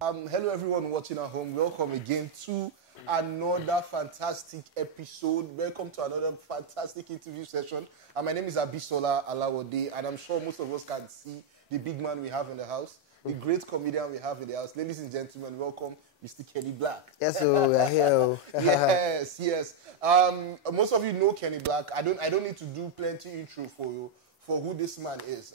Hello everyone watching at home. Welcome again to another fantastic episode. Welcome to another fantastic interview session. And my name is Abisola Alawode, and I'm sure most of us can see the big man we have in the house, the great comedian we have in the house. Ladies and gentlemen, welcome Mr. Kenny Blaq. Yes, so we're here. Yes. Most of you know Kenny Blaq. I don't need to do plenty intro for you for who this man is.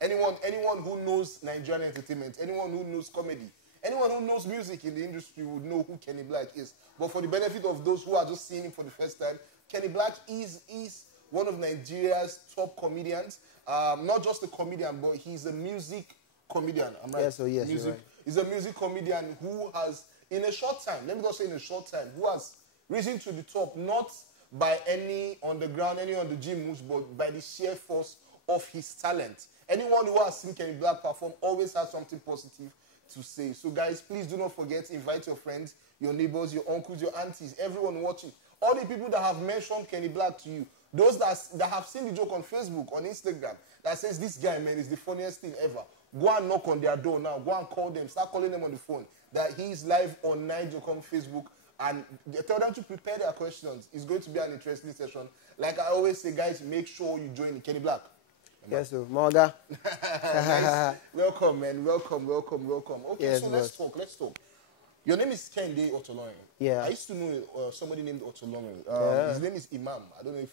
Anyone who knows Nigerian entertainment, anyone who knows comedy, anyone who knows music in the industry would know who Kenny Blaq is. But for the benefit of those who are just seeing him for the first time, Kenny Blaq is one of Nigeria's top comedians. Not just a comedian, but he's a music comedian. I'm right. Yes, so yes, you're right. He's a music comedian who has, in a short time, let me just say in a short time, who has risen to the top, not by any underground, any on the gym moves, but by the sheer force of his talent. Anyone who has seen Kenny Blaq perform always has something positive to say. So guys, please do not forget to invite your friends, your neighbors, your uncles, your aunties, everyone watching. All the people that have mentioned Kenny Blaq to you, those that have seen the joke on Facebook, on Instagram, that says this guy, man, is the funniest thing ever. Go and knock on their door now. Go and call them. Start calling them on the phone. That he is live on Nigerian Facebook. And tell them to prepare their questions. It's going to be an interesting session. Like I always say, guys, make sure you join Kenny Blaq. Yes, so Morga. Nice. Welcome, man. Welcome. Okay, yes, so let's talk. Your name is Kende Otolorin. Yeah. I used to know somebody named Otolorin. His name is Imam. I don't know if...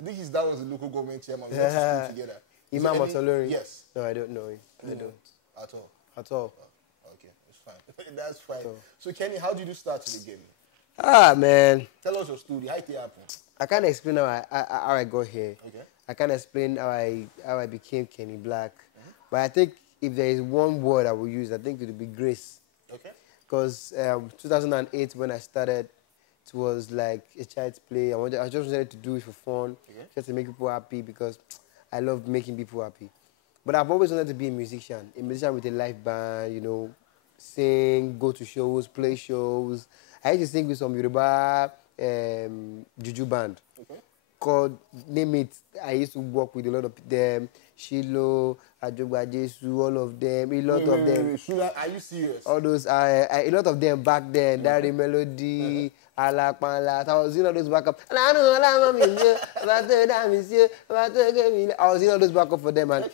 I think his dad was a local government chairman. We went to school together. Imam Otolorin? Yes. No, I don't know him. I don't. At all? At all. Oh, okay, it's fine. That's fine. So, Kenny, how did you start to the game? Man. Tell us your story. How did it happen? I can't explain how I got here. Okay. I can't explain how I became Kenny Blaq. But I think if there is one word I will use, I think it would be grace. Okay. Because 2008 when I started, it was like a child's play. I just wanted to do it for fun, just to make people happy because I love making people happy. But I've always wanted to be a musician with a live band, you know, sing, go to shows, play shows. I used to sing with some Yoruba juju band called, name it. I used to work with a lot of them, Shilo, Ajogba Jesu, all of them, a lot of them. Are you serious? All those, a lot of them back then, Dari Melody, Alakpala, I was in all those backup. I was in all those backup for them, and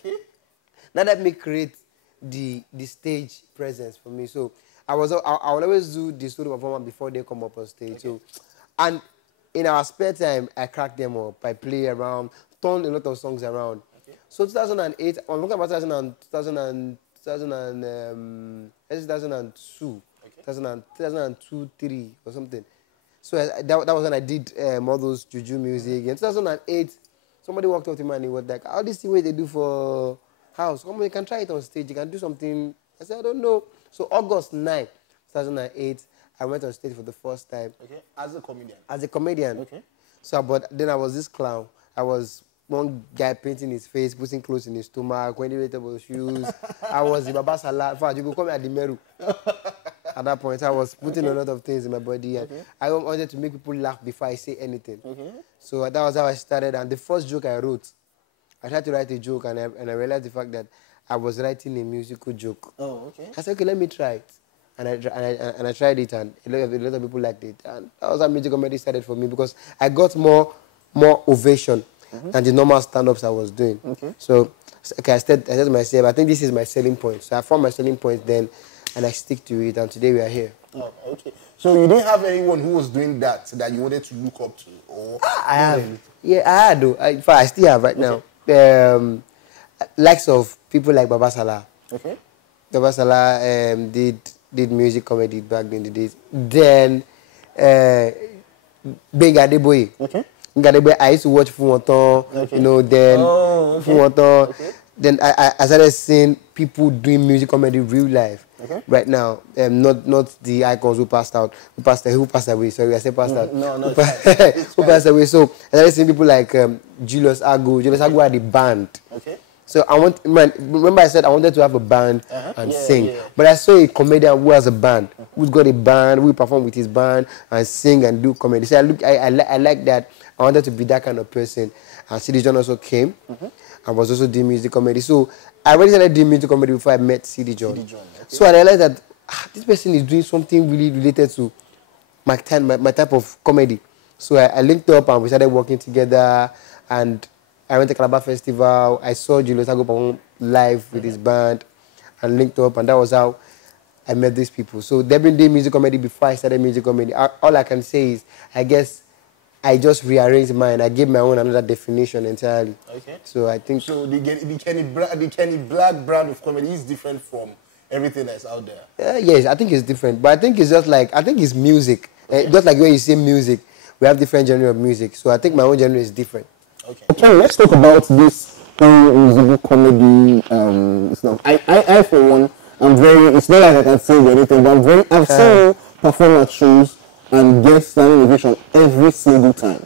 that let me create the stage presence for me. So I would always do the studio performance before they come up on stage. So, and in our spare time, I crack them up. I play around, turn a lot of songs around. So 2008, I'm looking about 2002, 2002, 3 or something. So that was when I did all those juju music. In 2008, somebody walked up to me and he was like, "How this the way they do for house? Come on, you can try it on stage. You can do something." I said, "I don't know." So August 9, 2008, I went on stage for the first time. Okay. As a comedian? As a comedian. Okay. So, but then I was this clown. I was one guy painting his face, putting clothes in his stomach, wearing relatable shoes. I was the Baba Salah. In fact, you could call me at the Meru. At that point, I was putting a lot of things in my body. And I wanted to make people laugh before I say anything. So that was how I started. And the first joke I wrote, I tried to write a joke, and I realized the fact that I was writing a musical joke. Oh, okay. I said, okay, let me try it. And I tried it, and a lot of people liked it. And that was how music comedy started for me, because I got more ovation than the normal stand-ups I was doing. So okay, I said to myself, I think this is my selling point. So I found my selling point then, and I stick to it, and today we are here. Oh, okay. So you didn't have anyone who was doing that you wanted to look up to? Or I have. Yeah, I had, though. In fact, I still have right now. Likes of people like Baba Salah. Okay. Baba Salah did music comedy back in the days. Then Big Adeboye. Okay. I used to watch Fumoton, you know, then Fumoton. Okay. Then I started seeing people doing music comedy real life. Okay. Right now, not the icons who passed away. Sorry, I said passed out. No, who passed away. So I started seeing people like Julius Agu. Julius Agu had a band. Okay. So remember I said I wanted to have a band and sing. But I saw a comedian who has a band, who's got a band, who perform with his band and sing and do comedy. So I like that. I wanted to be that kind of person. And CD John also came and was also doing music comedy. So I already started doing music comedy before I met CD John. So I realized that this person is doing something really related to my type of comedy. So I linked up and we started working together, and I went to Calabar Festival. I saw Julius Agopong live with his band and linked up, and that was how I met these people. So they've been doing music comedy before I started music comedy. All I can say is, I guess I just rearranged mine. I gave my own another definition entirely. Okay. So I think... So the Kenny Blaq brand of comedy is different from everything that's out there? Yes, I think it's different. But I think it's just like, I think it's music. Okay. Just like when you say music, we have different genre of music. So I think my own genre is different. Okay, let's talk about this musical comedy stuff. I for one, I'm very, it's not like I can sing or anything, but I've seen you perform at shows and get standing ovation every single time.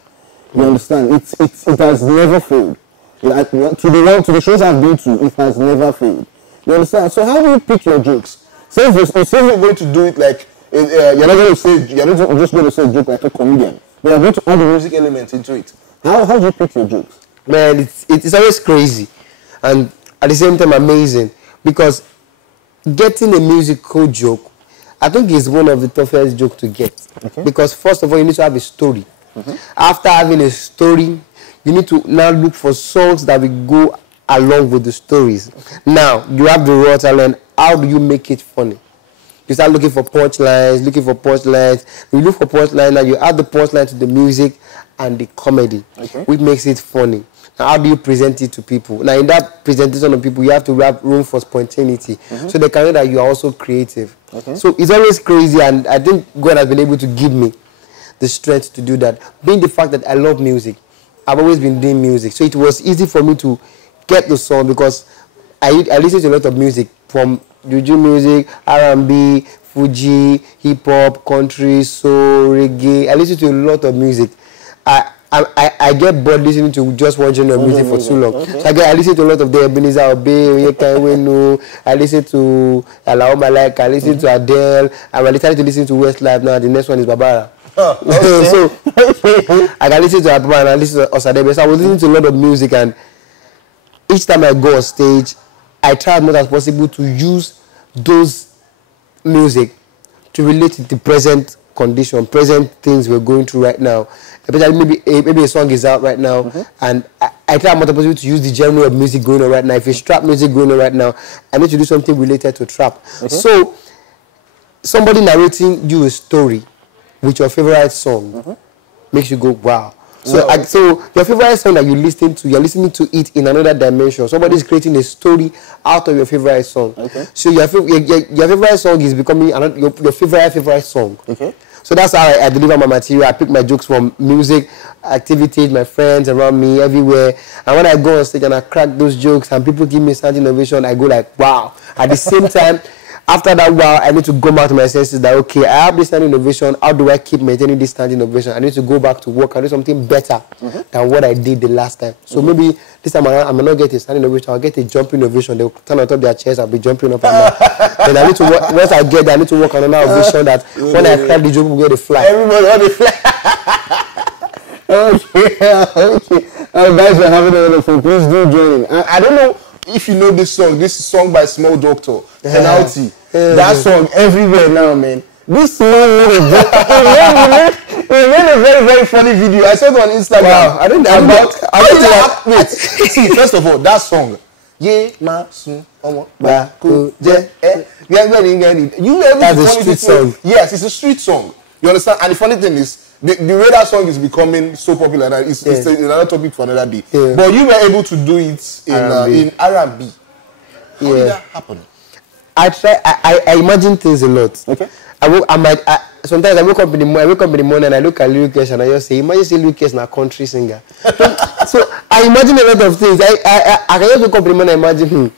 You understand? It has never failed. Like, to the shows I've been to, it has never failed. You understand? So how do you pick your jokes? Say you're going to do it like, you're not just going to say a joke like a comedian. But you're going to add the music elements into it. How do you pick your jokes? Man, it's always crazy and at the same time amazing, because getting a musical joke, I think, is one of the toughest jokes to get. Okay. Because first of all, you need to have a story. Mm-hmm. After having a story, you need to now look for songs that will go along with the stories. Okay. Now, you have the raw talent. How do you make it funny? You start looking for punchlines, You look for punchlines, and you add the punchline to the music and the comedy, okay, which makes it funny. Now, how do you present it to people? Now, in that presentation of people, you have to have room for spontaneity. Mm-hmm. So they can know that you are also creative. Okay. So it's always crazy, and I think God has been able to give me the strength to do that. Being the fact that I love music, I've always been doing music. So it was easy for me to get the song, because I listen to a lot of music, from juju music, R&B, Fuji, hip-hop, country, soul, reggae. I listen to a lot of music. I get bored listening to just one genre of music for too long. Okay. So I listen to a lot of the Ebenezer Obey, I listen to Alao Malika, I listen to Adele, and I decided to listen to Westlife now. The next one is Babara. Oh, okay. So I can listen to Abba and I listen to Osadebe. So I was listening to a lot of music, and each time I go on stage, I try as much as possible to use those music to relate to the present condition, present things we're going through right now. Especially maybe a song is out right now, mm-hmm, and I try as much as possible to use the genre of music going on right now. If it's trap music going on right now, I need to do something related to trap. Mm-hmm. So somebody narrating you a story with your favorite song, mm-hmm, makes you go, wow. So, so your favorite song that you're listening to it in another dimension. Somebody's creating a story out of your favorite song. Okay. So your favorite song is becoming your favorite song. Okay. So that's how I deliver my material. I pick my jokes from music, activities, my friends around me, everywhere. And when I go on stage and I crack those jokes and people give me standing ovation, I go like, wow. At the same time, after that wow, I need to go back to my senses that, okay, I have this standing ovation. How do I keep maintaining this standing ovation? I need to go back to work and do something better, mm-hmm, than what I did the last time. So, mm-hmm, maybe this time I may not get a standing ovation. I'll get a jumping ovation. They'll turn on top of their chairs. I'll be jumping up and down. Then I need to work, once I get there, I need to work on another ovation that when I crack the joke, will get a fly. Everybody on the fly. Okay. Guys, we're having another phone. Please do join in. I don't know if you know this song. This is sung by Small Doctor. Penalty. That song everywhere now, man. This man made a very, very funny video. I saw it on Instagram. Wow, I don't know about. See, first of all, that song. Ye ma sun omo ba ko je That's a street song. Yes, it's a street song. You understand? And the funny thing is, the way that song is becoming so popular that it's another topic for another day. Yeah. But you were able to do it in R&B. How did that happen? I imagine things a lot. Okay. Sometimes I wake up in the morning and I look at lyrics and I just say, imagine say lyrics na country singer. So I imagine a lot of things. I can just wake up in the morning and imagine,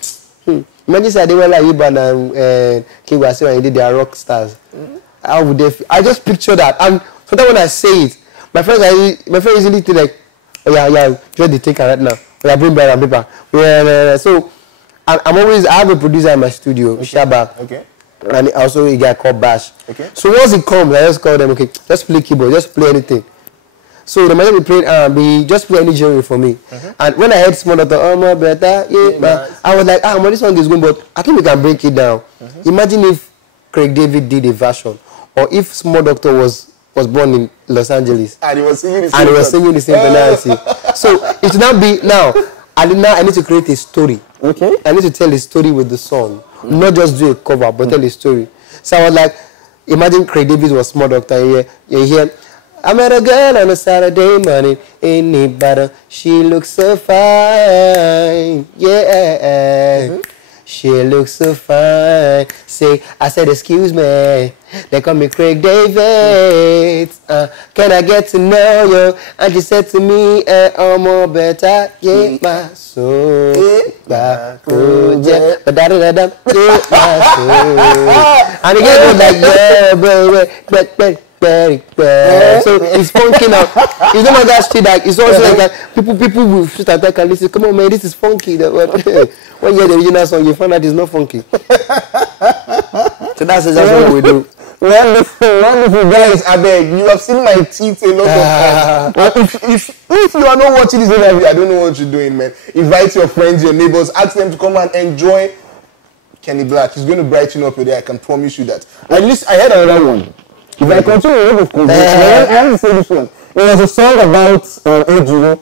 imagine say Adewale Ayiba and King Wasiu and they are rock stars. Mm-hmm. How would they feel? I just picture that. And sometimes when I say it, my friends usually think like, oh yeah, just the taker right now. I bring back and paper. Yeah. So I have a producer in my studio, okay, Shaba. Okay. And also a guy called Bash. Okay. So once he comes, I just call them, okay, just play keyboard, just play anything. So the man be playing R&B, just play any genre for me. Mm-hmm. And when I heard Small Doctor, oh my better, I was like, this song is good, but I think we can break it down. Mm-hmm. Imagine if Craig David did a version, or if Small Doctor was born in Los Angeles and he was singing the same tonality. So it will now be I need to create a story. Okay. I need to tell a story with the song, not just do a cover, but tell a story. So I was like, imagine Craig David was Small Doctor. You hear, I met a girl on a Saturday morning in Ibadan. She looks so fine, yeah. She looks so fine. I said, excuse me. They call me Craig David. Can I get to know you? And she said to me, oh, more better, yeah, my soul. Yeah, but da-da-da-da, yeah, my soul. And the girl was like, yeah, baby. So it's funky now. You know that shit, like it's also like that. People will sit and take and listen. Come on, man, this is funky. When you hear the original song, you find out it's not funky. So that's exactly what we do. Wonderful guys. I beg you have seen my teeth a lot of times. If you are not watching this interview, I don't know what you're doing, man. Invite your friends, your neighbors, ask them to come and enjoy Kenny Blaq. He's going to brighten up your day. I can promise you that. At least I heard another one. If I continue with this, I have to say this one. There was a song about Ejiro.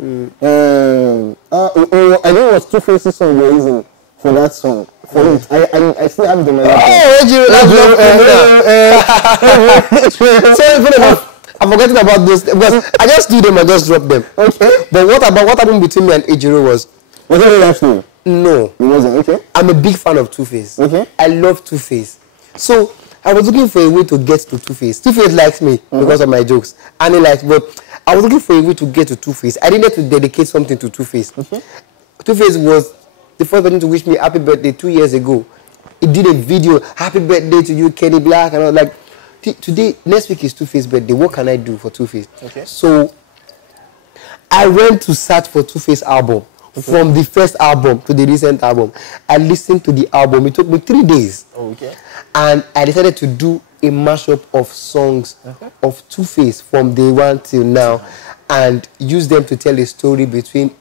I think it was Two Faces song you're using for that song. For it, I still have the melody. Oh, Ejiro, I'm forgetting about those because I just do them, I just drop them. Okay. But what happened between me and Ejiro was it your last name? No. It wasn't, okay. I'm a big fan of Two-Face. Okay. I love Two-Face. So I was looking for a way to get to Two-Face. Two-Face likes me because of my jokes. And he likes, but I was looking for a way to get to Two-Face. I needed to dedicate something to Two-Face. Okay. Two-Face was the first person to wish me happy birthday 2 years ago. He did a video, happy birthday to you, Kenny Blaq, and I was like, today, next week is Two-Face birthday. What can I do for Two-Face? Okay. So I went to search for Two-Face album. From the first album to the recent album. I listened to the album. It took me 3 days. Okay. And I decided to do a mashup of songs of Two-Face from day one till now and use them to tell a story between,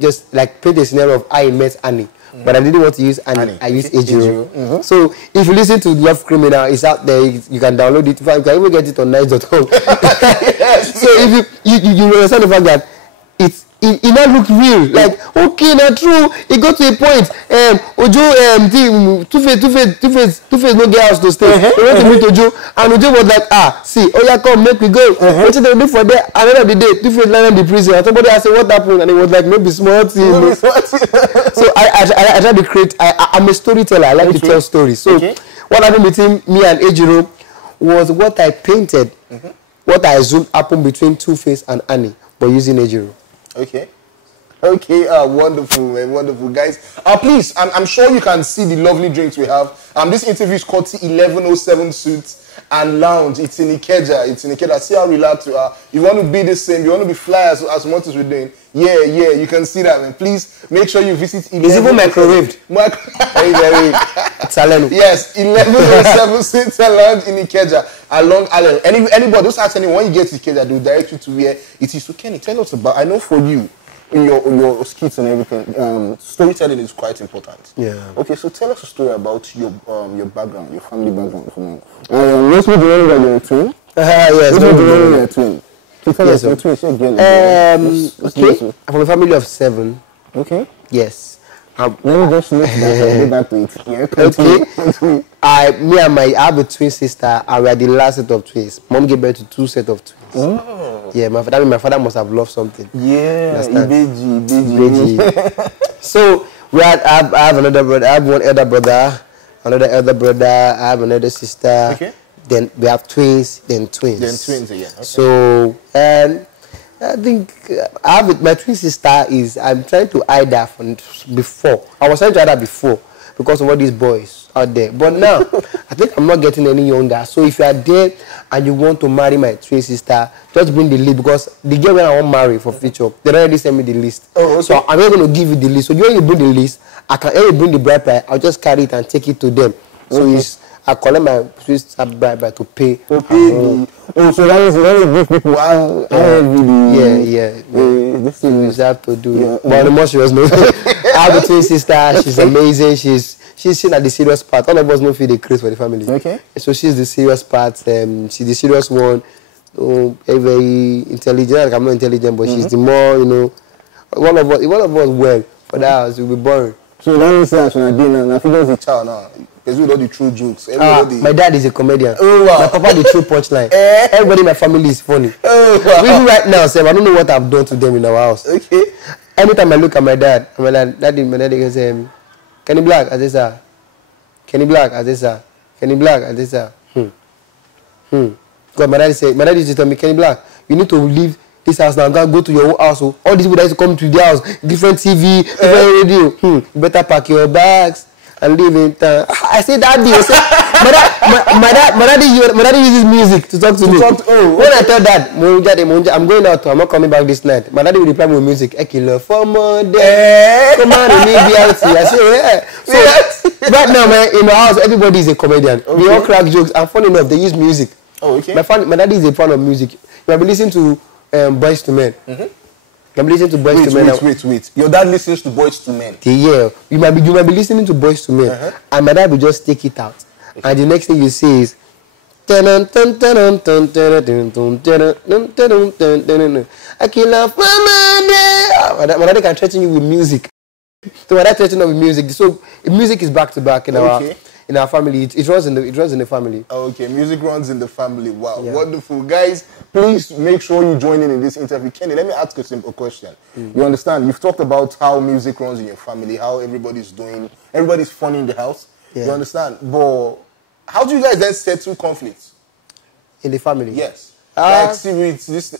just like paint a scenario of I met Annie. But I didn't want to use Annie. I used Ejiro. So if you listen to Love Criminal, it's out there. You can download it. You can even get it on nice.com. So if you understand the fact that it not look real. Like, okay, not true. It got to a point. Ojo, Two-Face no get house to stay. They went to meet Ojo, and Ojo was like, see, oh yeah, come, make we go. What did they do for that? At the end of the day, Two-Face landed in the prison. And somebody asked him what happened, and he was like, maybe small thing. So I try to create. I'm a storyteller. I like to tell stories. So what happened between me and Ejiro was what I painted, what I zoomed happened between Two-Face and Annie, but using Ejiro. Okay, wonderful, man, wonderful, guys. Please, I'm sure you can see the lovely drinks we have. This interview is called 1107 Suits and Lounge. It's in Ikeja. See how relaxed you are. You want to be the same. You want to be fly as much as we're doing. Yeah, you can see that, man. Please make sure you visit. It's even microwaved. Very. Italian. Yes, 1107 Suits and Lounge in Ikeja. Along Allen. Anybody, just ask anyone, when you get to Ikeja, they'll direct you to where it is. So Kenny, tell us about, I know for you, in your skits and everything, storytelling is quite important. Yeah. Okay, so tell us a story about your background, your family background. Let's be the one that you're a twin. Yes. Let's be the one that you're a twin. So tell us, you're a twin. Okay, I'm from a family of 7. Okay. Yes. Let me just note that I'll get back to it. Yeah, okay. I have a twin sister, and we are the last set of twins. Mom gave birth to 2 sets of twins. Oh. Yeah, my father must have loved something. Yeah, Ibeji. So I have another brother. I have one elder brother, another elder brother. I have another sister. Okay. Then we have twins. Then twins again. Okay. So I think I have my twin sister is. I'm trying to hide that from before. I was trying to hide that before because of all these boys out there. But now, I think I'm not getting any younger. So if you are there and you want to marry my twin sister, just bring the list because the girl when I want to marry for future, they already sent me the list. Oh, okay. So I'm not going to give you the list. So when you bring the list, when you bring the bride price, I'll just carry it and take it to them. So I collect my twin sister bride to pay. So that is very big people. Yeah. This thing is have to do. Yeah. But the more she was no. I have a twin sister. She's amazing. she's seen at the serious part. All of us don't feel the craze for the family. Okay. So she's the serious part. She's the serious one. Very, very intelligent. I'm not intelligent, but she's the more, you know, one of us well for that house, it will be boring. So that means that when I did now, I feel that's a child now. Because we all the true jokes. My dad is a comedian. Oh, wow. My papa the true punchline. Everybody in my family is funny. Oh, wow. Even right now, Sam, I don't know what I've done to them in our house. Okay. Anytime I look at my dad, my daddy can say, Kenny Blaq, as this sir. Kenny Blaq, as this sir. Kenny Blaq, as this sir. God, my dad used to tell me, Kenny Blaq, you need to leave this house now, go to your own house. So all these people that used to come to the house, different TV, different radio. You better pack your bags and leave in town. I say, Daddy, my daddy uses music to talk to me. When I tell Dad, I'm going out, I'm not coming back this night. My daddy will reply with music. Ekilo for Monday. Come on, we need BLT. I say, yeah. So right now, man, in my house, everybody is a comedian. Okay. They all crack jokes, and funny enough, they use music. Oh, okay. My daddy is a fan of music. You might be listening to Boys to Men. You might be listening to Boys to Men. Wait. Your dad listens to Boys to Men. Yeah. You might be listening to Boys to Men. And my dad will just take it out. Okay. And the next thing you say is my daddy can threaten you with music. So my dad threaten with music. So music is back to back in our family. It runs in the family. Okay, music runs in the family. Wow, yeah. Wonderful. Guys, please make sure you join in this interview. Kenny, let me ask you a simple question. You understand, you've talked about how music runs in your family, how everybody's funny in the house. Yeah. You understand? But how do you guys then settle conflicts? In the family? Yes. Like,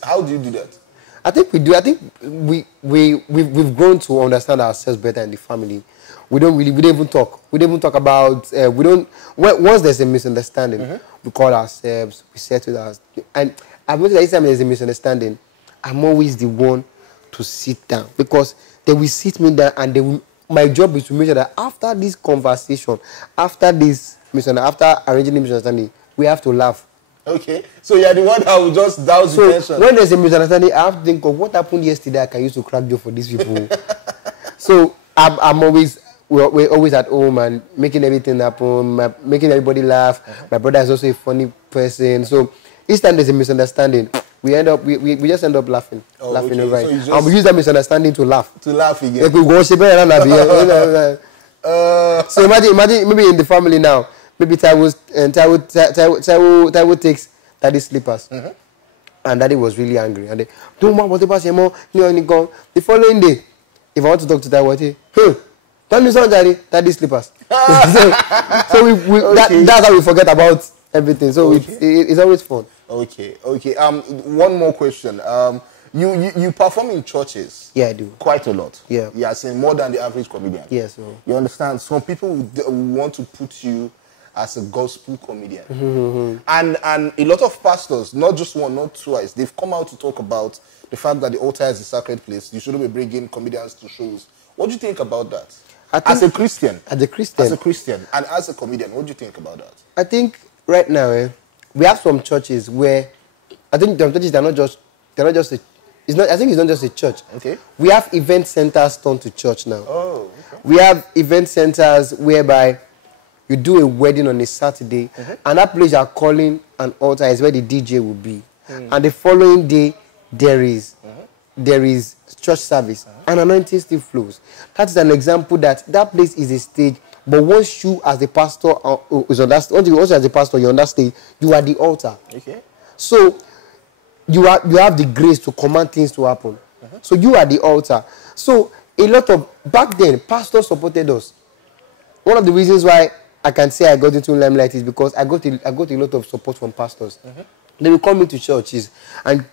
how do you do that? I think we do. I think we've grown to understand ourselves better in the family. We don't even talk. We don't even talk about, once there's a misunderstanding, we call ourselves, we settle us. And I've noticed that each time there's a misunderstanding, I'm always the one to sit down. Because they will sit me down and my job is to make sure that after this conversation, after arranging the misunderstanding, we have to laugh. Okay. So you're the one that will just douse the tension. When there's a misunderstanding, I have to think of what happened yesterday I can use to crack joke for these people. So we're always at home and making everything happen, making everybody laugh. My brother is also a funny person. So each time there's a misunderstanding, we just end up laughing. Laughing over it. And we use that misunderstanding to laugh. To laugh again. Like we worship around. So imagine maybe in the family now, maybe Taiwo takes Daddy's slippers. And Daddy was really angry. And they don't want what the following day, if I want to talk to Taiwo, don't you sound Daddy's slippers. That's how we forget about everything. So it's always fun. Okay. One more question. You perform in churches. Yeah, I do. Quite a lot. Yeah. You are saying more than the average comedian. Yes. Yeah, you understand? Some people want to put you as a gospel comedian. And a lot of pastors, not just one, not twice, they've come out to talk about the fact that the altar is a sacred place. You shouldn't be bringing comedians to shows. What do you think about that? As a Christian and as a comedian, what do you think about that? I think right now we have some churches where I think the churches they're not just a, it's not just a church. Okay. We have event centers turned to church now. Oh. Okay. We have event centers whereby you do a wedding on a Saturday, and that place you are calling an altar is where the DJ will be. And the following day there is church service, and anointing still flows. That is an example that place is a stage, but once you as a pastor is on that stage, once you as a pastor you're on that stage, you are the altar. Okay. So you have the grace to command things to happen. So you are the altar. So back then pastors supported us. One of the reasons why I can say I got into limelight is because I got a lot of support from pastors. They will come into churches and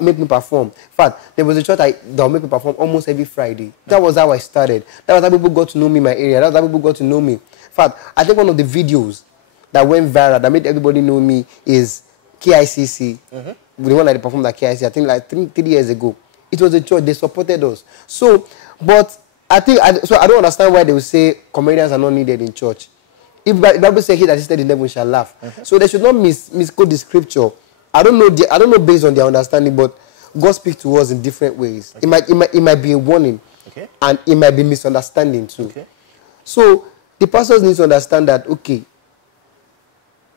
make me perform. In fact, there was a church that would make me perform almost every Friday. That was how I started. That was how people got to know me in my area. That was how people got to know me. In fact, I think one of the videos that went viral, that made everybody know me, is KICC. The one that I performed at KICC, I think like 3 years ago. It was a church. They supported us. So, but I don't understand why they will say comedians are not needed in church. If the Bible says he that is in heaven shall laugh. So they should not misquote the scripture. I don't know based on their understanding, but God speaks to us in different ways. It might be a warning, and it might be misunderstanding too. So the pastors need to understand that, okay,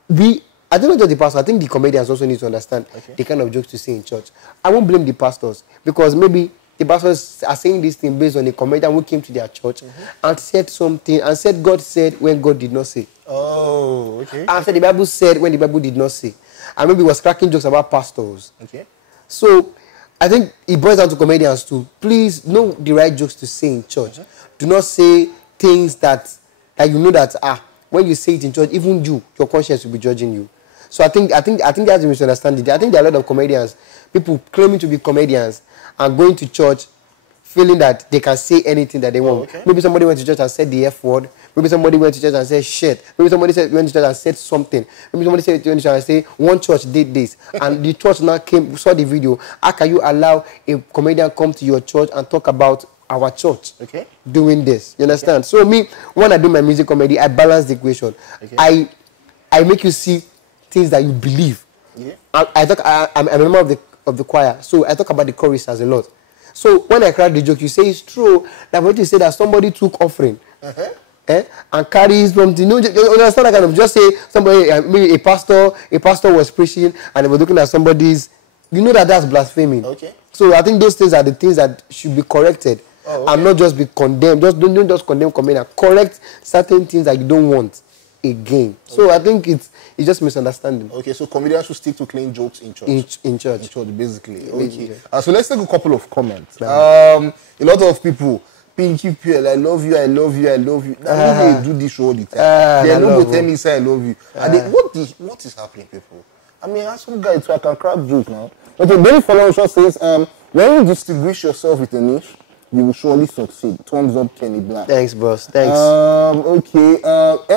I don't know just the pastor, I think the comedians also need to understand the kind of jokes to say in church. I won't blame the pastors because maybe the pastors are saying this thing based on a comedian who came to their church and said something and said God said when God did not say. Oh, okay. After the Bible said when the Bible did not say. And maybe was cracking jokes about pastors. Okay. So I think it boils down to comedians too. Please know the right jokes to say in church. Do not say things that you know that when you say it in church, even your conscience will be judging you. So I think that's a misunderstanding. I think there are a lot of comedians, people claiming to be comedians and going to church feeling that they can say anything that they want. Maybe somebody went to church and said the F word. Maybe somebody went to church and said shit. Maybe somebody went to church and said something. Maybe somebody went to church and said one church did this. And the church now saw the video. How can you allow a comedian come to your church and talk about our church doing this? You understand? So me, when I do my music comedy, I balance the equation. I make you see things that you believe. I'm a member of the choir, so I talk about the choristers a lot. So when I crack the joke, you say it's true that when you say that somebody took offering and carries something, you understand that kind of just say somebody, maybe a pastor was preaching and they were looking at somebody's, that's blaspheming. So I think those things are the things that should be corrected and not just be condemned. Don't just condemn comedian. Correct certain things that you don't want again. So I think it's just misunderstanding. Okay, so comedians should stick to clean jokes in church. In church, basically. Okay. So let's take a couple of comments. A lot of people, Pinky Piel, I love you, I love you, I love you. Now, they do this all the time. They don't go tell me, say I love you. And what is happening, people? I mean, ask some guy so I can crack joke now. Okay, Benny Follow says, when you distinguish yourself with a niche, you will surely succeed. Thumbs up, Kenny Blaq. Thanks, boss. Thanks. Okay.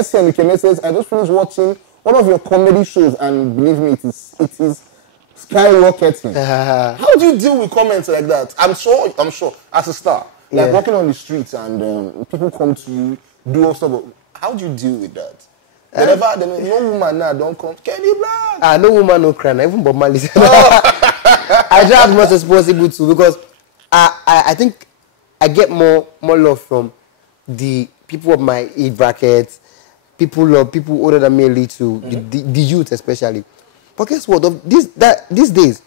SM Keme says, I just finished watching one of your comedy shows, and believe me, it is skyrocketing. How do you deal with comments like that? I'm sure, as a star, like walking on the streets and people come to you, do all stuff. How do you deal with that? Whenever no woman now don't come, Kenny Blaq. No woman, no cry. Even Bob Marley. I try as much as possible too, because I think I get more love from the people of my age brackets, people older than me a little, the youth especially. But guess what? These days,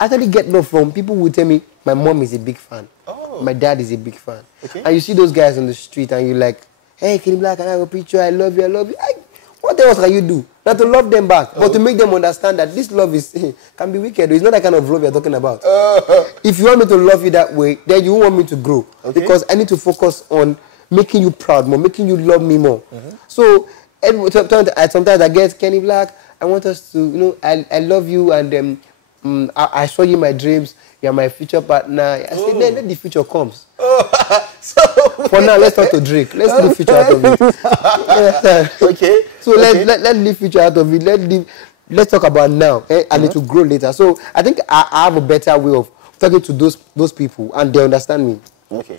I actually get love from people who tell me my mom is a big fan, my dad is a big fan, and you see those guys on the street and you're like, hey, Kenny Blaq, can I have a picture? I love you, I love you. What else can you do? Not to love them back, but to make them understand that this love can be wicked. It's not that kind of love you're talking about. If you want me to love you that way, then you want me to grow. Because I need to focus on making you proud more, making you love me more. So sometimes I get, Kenny Blaq, I want us to, I love you, and I saw you in my dreams. You're my future partner. I said, let the future comes. For now, let's talk to Drake. Let's leave future out of it. So let's leave future out of it. Let's talk about now, and it will grow later. So I think I have a better way of talking to those people, and they understand me.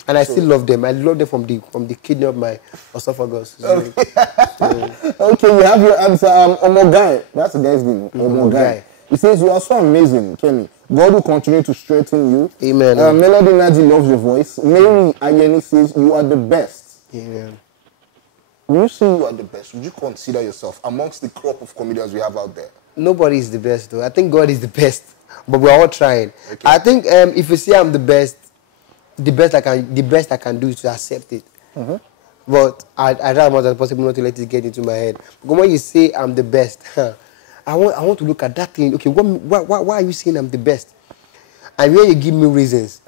And I still love them. I love them from the kidney of my esophagus. Okay, you have your answer. Omogai. That's the guy's name. Omogai. He says, you are so amazing, Kenny. God will continue to strengthen you. Amen. Melody Naji loves your voice. Mary Ayeni says, you are the best. Amen. When you say you are the best, would you consider yourself amongst the crop of comedians we have out there? Nobody is the best, though. I think God is the best. But we're all trying. I think if you say I'm the best I can do is to accept it. But I try as much as possible not to let it get into my head. Because when you say I'm the best, I want to look at that thing. Okay, why are you saying I'm the best? And when you give me reasons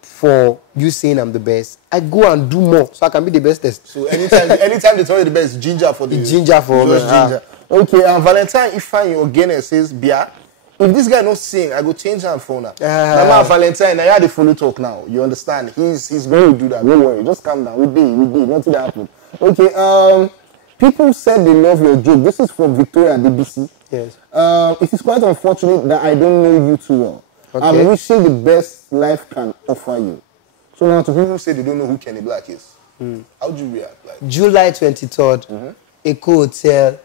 for you saying I'm the best, I go and do more so I can be the bestest. So anytime they tell you the best, ginger for the ginger for me. Ginger. Okay, Valentine Ifeanyi again says, Bia, if this guy not sing, I go change him phone now. Now Valentine, I had the follow talk now. You understand? He's going to do that. Don't worry, just calm down. We did. Nothing happened. Okay. People said they love your joke. This is from Victoria DBC. Yes. It is quite unfortunate that I don't know you too well. I'm wishing the best life can offer you. So now to people who say they don't know who Kenny Blaq is, how do you react? Like July 23rd, Echo Hotel,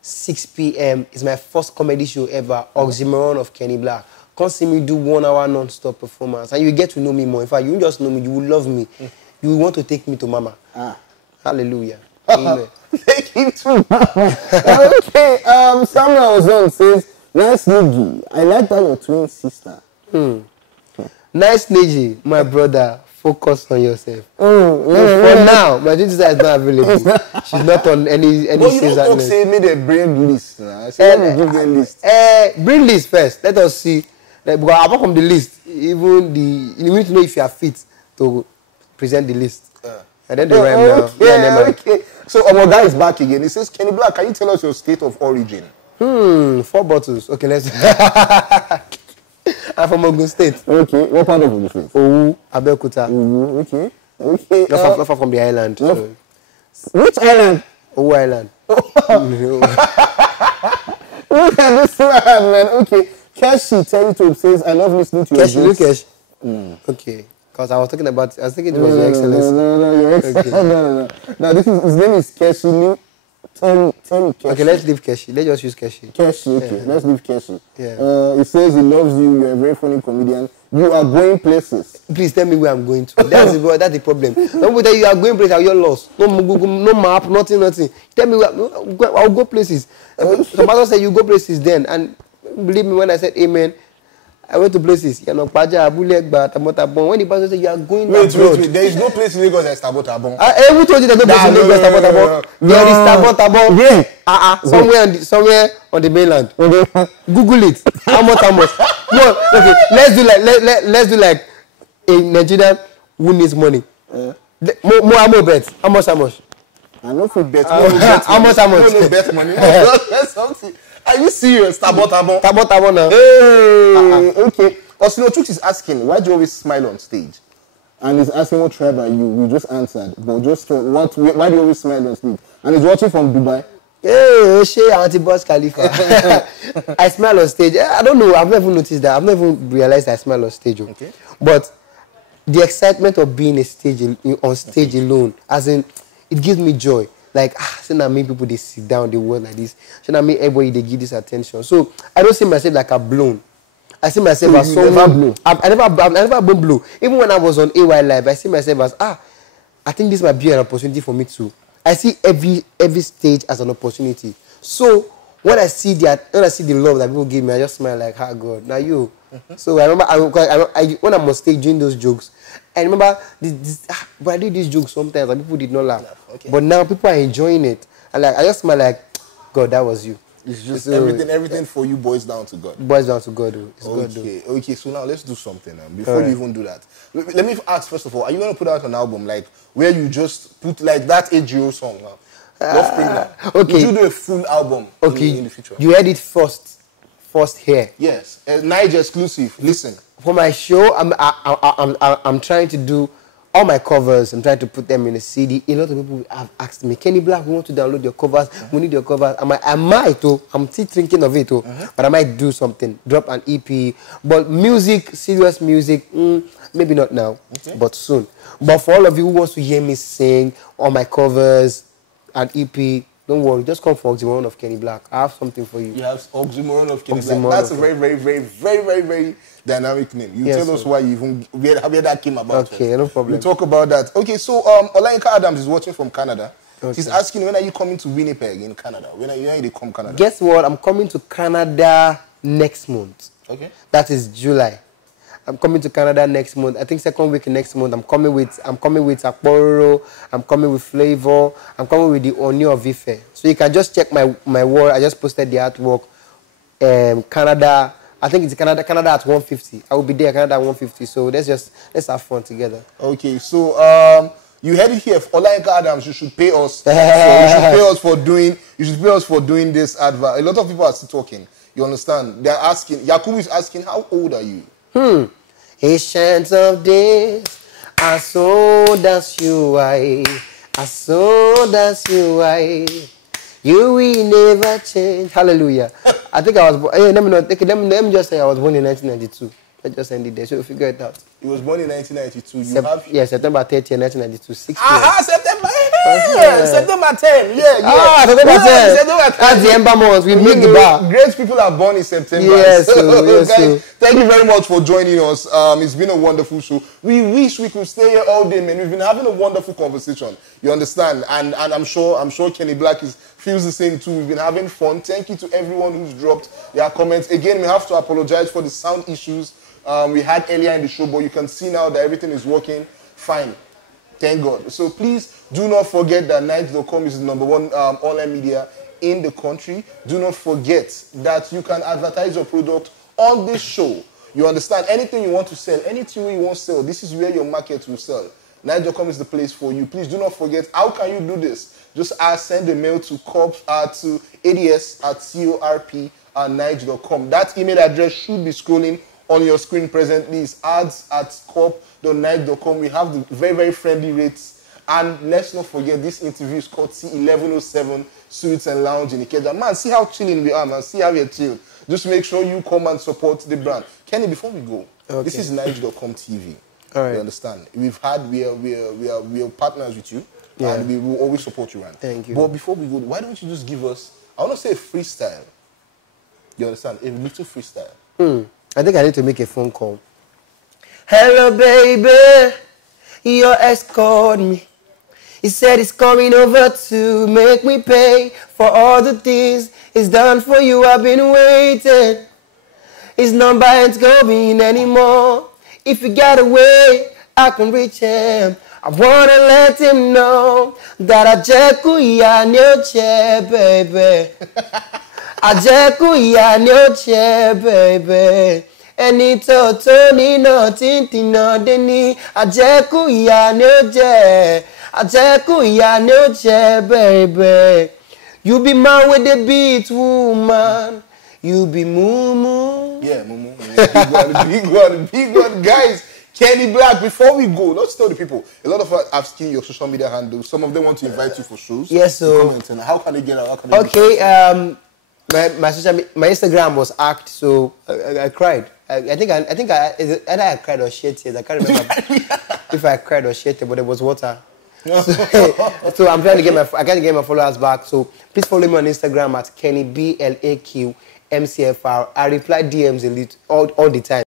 6 p.m. is my first comedy show ever, Oxymoron of Kenny Blaq. Come see me do 1 hour non-stop performance, and you get to know me more. In fact, you won't just know me, you will love me. You will want to take me to Mama. Hallelujah. Amen. Thank you too. Okay, Samuel Ozon says, nice Nigi. I like that your twin sister. Nice Niji, my brother. Focus on yourself. For now, my twin sister is not available. She's not on any but you don't say me the bring list. I say let me give them list. Bring list first. Let us see. Like, because apart from the list, even you need to know if you are fit to present the list. And then the rhyme now. Okay. So our guy is back again. He says, Kenny Blaq, can you tell us your state of origin? 4 bottles. Okay, let's. I'm from Ogun State. Okay. What part of Ogun State? Owu, Abeokuta. Okay. Okay. Not far from the island. So. Which island? Owu Island. Look at this man. Okay. Keshi Territory says, I love listening to your voice. Keshi. Okay. Because I was thinking it was Your Excellency. No, Your Excellency. No. Now, his name is Keshi. Tell me Keshi. Okay, let's leave Keshi. Let's just use Keshi. Keshi, okay. Let's leave Keshi. Yeah. He says he loves you. You're a very funny comedian. You are going places. Please tell me where I'm going to. That's the problem. Don't tell you are going places, you're lost. No Google, no map, nothing. Tell me where I'll go places. Somebody said you go places then. And believe me when I said amen, I went to places. When the pastor said you are going wait. There is no place in Lagos that is Tabotabon. Who told you there's no place in Lagos that is Tabotabon? There is Tabotabon. Yeah. Somewhere on the mainland. Google it. How much? No, okay. Let's do like a Nigerian who needs money. More bet. How much? I know for bet. How much? No bet money. That's something. Are you serious? Tabotabon now. Hey, okay. Osino Chooks is asking, why do you always smile on stage? And he's asking what tribe are you? You just answered. But just why do you always smile on stage? And he's watching from Dubai. Hey, Shea Anti-Boss Khalifa. I smile on stage. I don't know. I've never noticed that. I've never realized I smile on stage. Okay. But the excitement of being on stage alone, as in, it gives me joy. Like, seeing how many people they sit down, they work like this. Seeing how many everybody they give this attention. So I don't see myself like a blown. I see myself as someone. I never been blue. Even when I was on AY Live, I see myself as I think this might be an opportunity for me too. I see every stage as an opportunity. So when I see the love that people give me, I just smile like, God, now you. So I remember when I'm on stage doing those jokes, I remember but I did these jokes sometimes and people did not laugh. Okay. But now people are enjoying it. And like I just smile like, God, that was you. It's just everything for you boils down to God. Boils down to God. It's okay. God, okay, so now let's do something before you even do that. Let me ask first of all, are you going to put out an album like where you just put like that AGO song now? Okay. Would you do a full album in the future? You heard it first here. Yes. Niger exclusive. Listen. For my show, I'm trying to do all my covers. I'm trying to put them in a CD. A lot of people have asked me, Kenny Blaq, we want to download your covers. We need your covers. I might, I'm still thinking of it, but I might do something. Drop an EP. But music, serious music, maybe not now, but soon. But for all of you who wants to hear me sing all my covers, an EP, don't worry, just come for Oxymoron of Kenny Blaq. I have something for you. You have Oxymoron of Kenny Blaq. That's a very, very, very, very, very, very dynamic name. You tell us why you even where that came about. Okay, no problem. We'll talk about that. Okay, so Olayinka Adams is watching from Canada. Okay. She's asking, when are you coming to Winnipeg in Canada? When are you come Canada? Guess what? I'm coming to Canada next month. Okay. That is July. I'm coming to Canada next month. I think second week next month. I'm coming with Akporo. I'm coming with Flavor. I'm coming with the Oni of Ife. So you can just check my wall. I just posted the artwork. Canada. I think it's Canada at 150. I will be there Canada at 150. So let's have fun together. Okay. So you heard it here. Olayinka Adams, you should pay us. You should pay us for doing this advert. A lot of people are still talking. You understand? They're asking. Yakubu is asking, how old are you? Ancient of days, as old as you are, as old as you are, you will never change. Hallelujah. I think I was born. Hey, let me just say I was born in 1992. Let's just end it there. So we'll figure it out. You was born in 1992. September 30th, 1992. 6 years. September. September 10. Yeah. September 10. September 10. That's the ember month. We make the bar. Great people are born in September. Yes, guys, thank you very much for joining us. It's been a wonderful show. We wish we could stay here all day, man. We've been having a wonderful conversation. You understand? And I'm sure Kenny Blaq feels the same too. We've been having fun. Thank you to everyone who's dropped their comments. Again, we have to apologize for the sound issues we had earlier in the show, but you can see now that everything is working fine. Thank God. So please do not forget that Night.com is the #1 online media in the country. Do not forget that you can advertise your product on this show. You understand? Anything you want to sell, anything you want to sell, this is where your market will sell. Night.com is the place for you. Please do not forget, how can you do this? Just send a mail to ads@corp.night.com. That email address should be scrolling on your screen presently. Is ads@corp.night.com. We have the very, very friendly rates. And let's not forget, this interview is called C1107 Suites and Lounge in Ikeja. Man, see how chilling we are, man. See how we're chill. Just make sure you come and support the brand. Kenny, before we go, this is Night.com TV. All right. You understand? We are partners with you, and we will always support you, man. Thank you. But before we go, why don't you just give us, I want to say a freestyle. You understand? A little freestyle. I think I need to make a phone call. Hello, baby. Your ex called me. He said he's coming over to make me pay for all the things he's done for you. I've been waiting. His number ain't going anymore. If you get away, I can reach him. I wanna let him know that I jeku ya nyoche, baby. I jeku ya nyoche, baby. Eni toto ni no tinti no deni. I jeku ya nyoche. I jeku ya nyoche, baby. You be man with the beat, woman. You be moo. Yeah, moo. Big one. Guys, Kenny Blaq, before we go, let's tell the people. A lot of us have seen your social media handles. Some of them want to invite you for shows. Yes, so. Comment, and how can they get out? Okay, my Instagram was hacked, so I cried. I think either I cried or shed tears. I can't remember if I cried or shed tears, but it was water. So I'm trying to get my followers back. So please follow me on Instagram at Kenny BLAQ MCFR. I reply DMs all the time.